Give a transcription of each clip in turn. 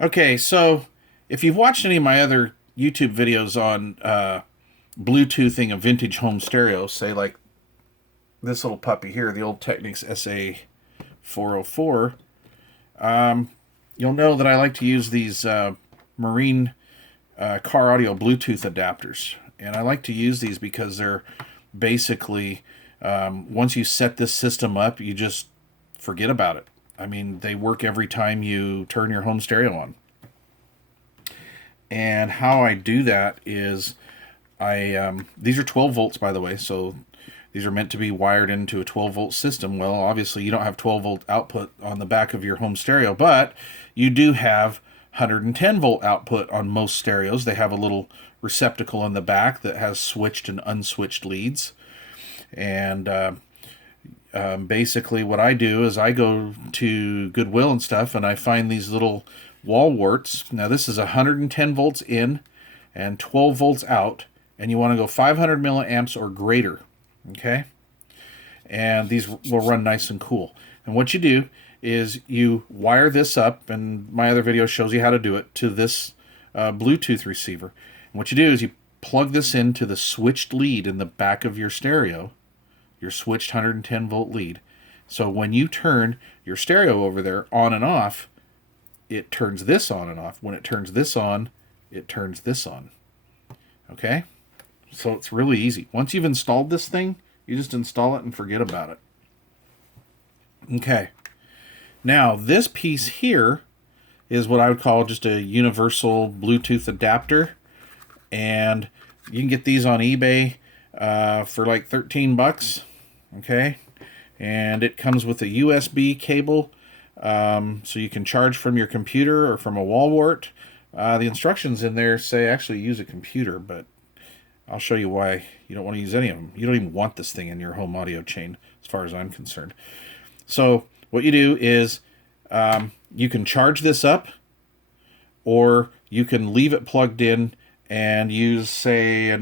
Okay, so if you've watched any of my other YouTube videos on Bluetoothing a vintage home stereo, say like this little puppy here, the old Technics SA404, you'll know that I like to use these marine car audio Bluetooth adapters. And I like to use these because they're basically, once you set this system up, you just forget about it. I mean, they work every time you turn your home stereo on. And how I do that is these are 12 volts, by the way, so these are meant to be wired into a 12 volt system. Well, obviously you don't have 12 volt output on the back of your home stereo, but you do have 110 volt output on most stereos. They have a little receptacle in the back that has switched and unswitched leads. And basically what I do is I go to Goodwill and stuff and I find these little WalWorts. Now this is 110 volts in and 12 volts out, and you want to go 500 milliamps or greater. Okay, and these will run nice and cool. And what you do is you wire this up, and my other video shows you how to do it, to this Bluetooth receiver. And what you do is you plug this into the switched lead in the back of your stereo, your switched 110 volt lead. So when you turn your stereo over there on and off, it turns this on and off. When it turns this on, it turns this on. Okay? So it's really easy. Once you've installed this thing, you just install it and forget about it. Okay. Now, this piece here is what I would call just a universal Bluetooth adapter. And you can get these on eBay for like 13 bucks. Okay. And it comes with a USB cable, so you can charge from your computer or from a WalWort. The instructions in there say actually use a computer, but I'll show you why you don't want to use any of them. You don't even want this thing in your home audio chain, as far as I'm concerned. So what you do is you can charge this up, or you can leave it plugged in and use, say,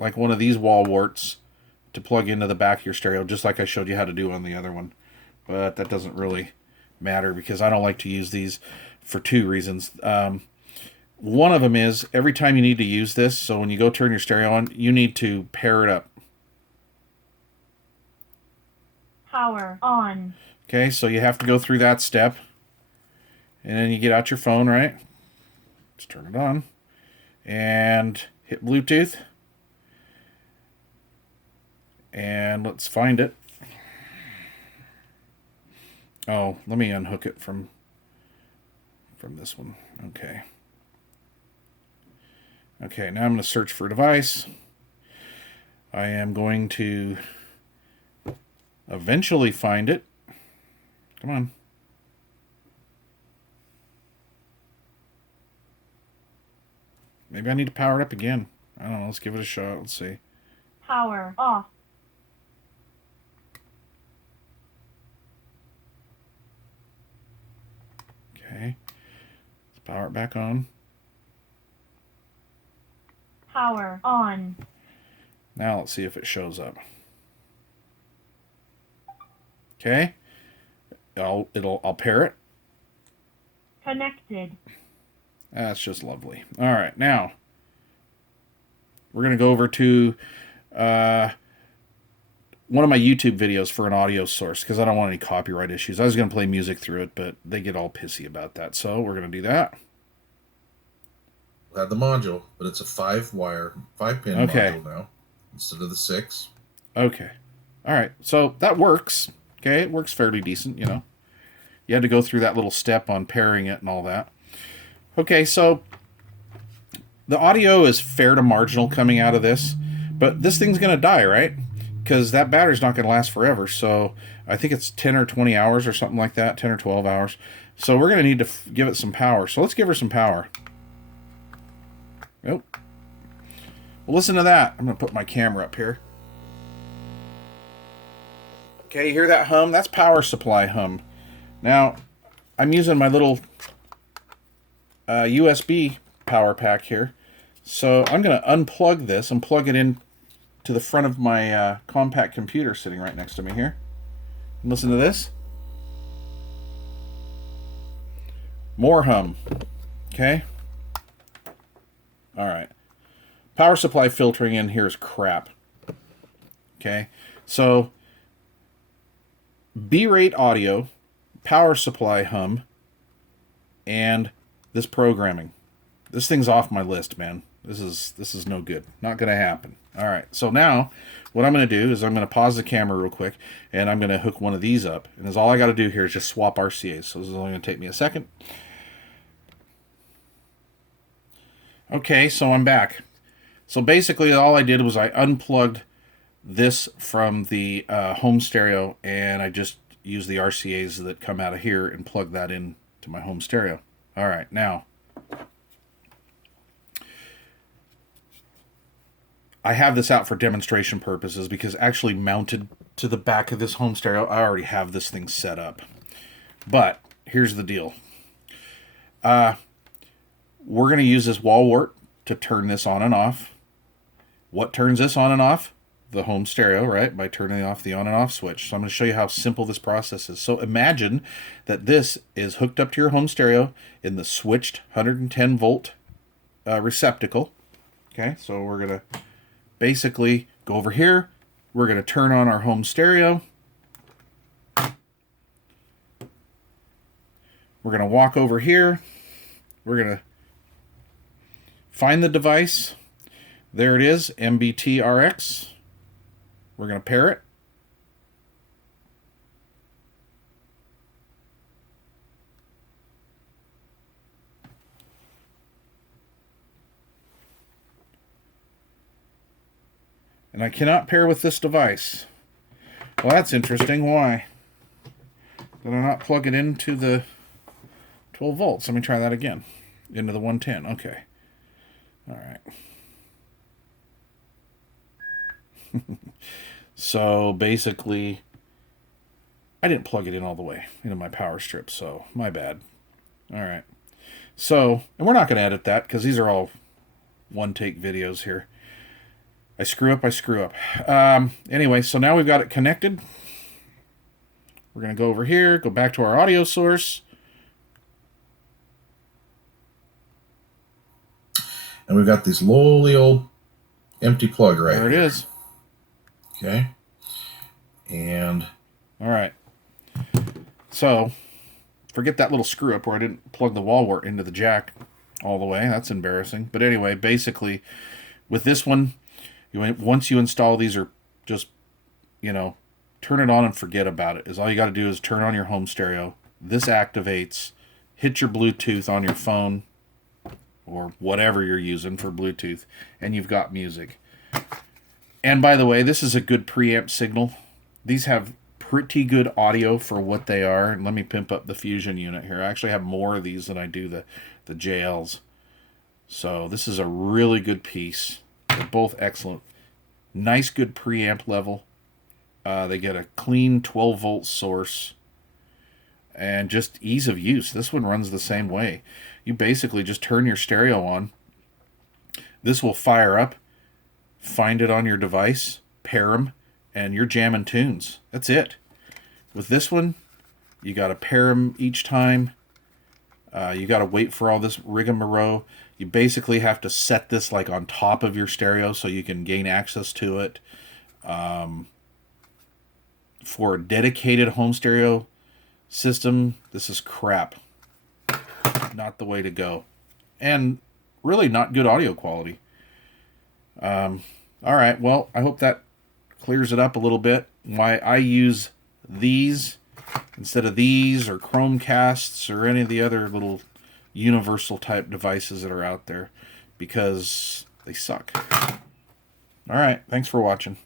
like one of these WalWorts to plug into the back of your stereo, just like I showed you how to do on the other one. But that doesn't really matter because I don't like to use these for two reasons. One of them is every time you need to use this, so when you go turn your stereo on, you need to pair it up. Power on. Okay, so you have to go through that step. And then you get out your phone, right? Just turn it on. And hit Bluetooth. And let's find it. Oh, let me unhook it from this one. Okay. Okay, now I'm going to search for a device. I am going to eventually find it. Come on. Maybe I need to power it up again. I don't know. Let's give it a shot. Let's see. Power off. Okay. Let's power it back on. Power on. Now let's see if it shows up. Okay. I'll pair it. Connected. That's just lovely. All right, now we're going to go over to one of my YouTube videos for an audio source because I don't want any copyright issues. I was going to play music through it, but they get all pissy about that. So we're going to do that. We'll have the module, but it's a 5-pin module now instead of the 6. Okay. All right. So that works. Okay, it works fairly decent, you know. You had to go through that little step on pairing it and all that. Okay, so the audio is fair to marginal coming out of this, but this thing's going to die, right? Because that battery's not going to last forever. So I think it's 10 or 20 hours or something like that, 10 or 12 hours. So we're going to need to give it some power. So let's give her some power. Nope. Well, listen to that. I'm going to put my camera up here. Okay, you hear that hum? That's power supply hum. Now, I'm using my little USB power pack here. So I'm going to unplug this and plug it in to the front of my compact computer sitting right next to me here. And listen to this. More hum. Okay. All right. Power supply filtering in here is crap. Okay. So, B-rate audio, power supply hum, and this programming. This thing's off my list, man. This is no good. Not going to happen. All right. So now what I'm going to do is I'm going to pause the camera real quick, and I'm going to hook one of these up. And that's all I got to do here is just swap RCAs. So this is only going to take me a second. Okay, so I'm back. So basically all I did was I unplugged this from the home stereo, and I just used the RCAs that come out of here and plug that in to my home stereo. All right, now I have this out for demonstration purposes because actually mounted to the back of this home stereo, I already have this thing set up. But here's the deal. We're going to use this WalWort to turn this on and off. What turns this on and off? The home stereo, right? By turning off the on and off switch. So I'm going to show you how simple this process is. So imagine that this is hooked up to your home stereo in the switched 110 volt receptacle. Okay, so we're going to basically go over here. We're going to turn on our home stereo. We're going to walk over here. We're going to find the device. There it is, MBTRX. We're going to pair it. And I cannot pair with this device. Well, that's interesting. Why? Did I not plug it into the 12 volts? Let me try that again. Into the 110. Okay. All right. So basically, I didn't plug it in all the way into my power strip, so my bad. All right. So, and we're not going to edit that because these are all one-take videos here. I screw up, I screw up. Anyway, so now we've got it connected. We're going to go over here, go back to our audio source. And we've got this lowly old empty plug right there. It here. is. Okay. And all right. So, forget that little screw up where I didn't plug the WalWort into the jack all the way. That's embarrassing. But anyway, basically, with this one, once you install these, or just, turn it on and forget about it. All you got to do is turn on your home stereo. This activates, hit your Bluetooth on your phone or whatever you're using for Bluetooth, and you've got music. And by the way, this is a good preamp signal. These have pretty good audio for what they are. And let me pimp up the Fusion unit here. I actually have more of these than I do the JLs. So this is a really good piece. They're both excellent. Nice, good preamp level. They get a clean 12 volt source. And just ease of use. This one runs the same way. You basically just turn your stereo on. This will fire up. Find it on your device, pair them, and you're jamming tunes. That's it. With this one, you got to pair them each time. You got to wait for all this rigmarole. You basically have to set this like on top of your stereo so you can gain access to it. For a dedicated home stereo system, this is crap. Not the way to go. And really not good audio quality. All right, well, I hope that clears it up a little bit. Why I use these instead of these or Chromecasts or any of the other little universal type devices that are out there, because they suck. All right, thanks for watching.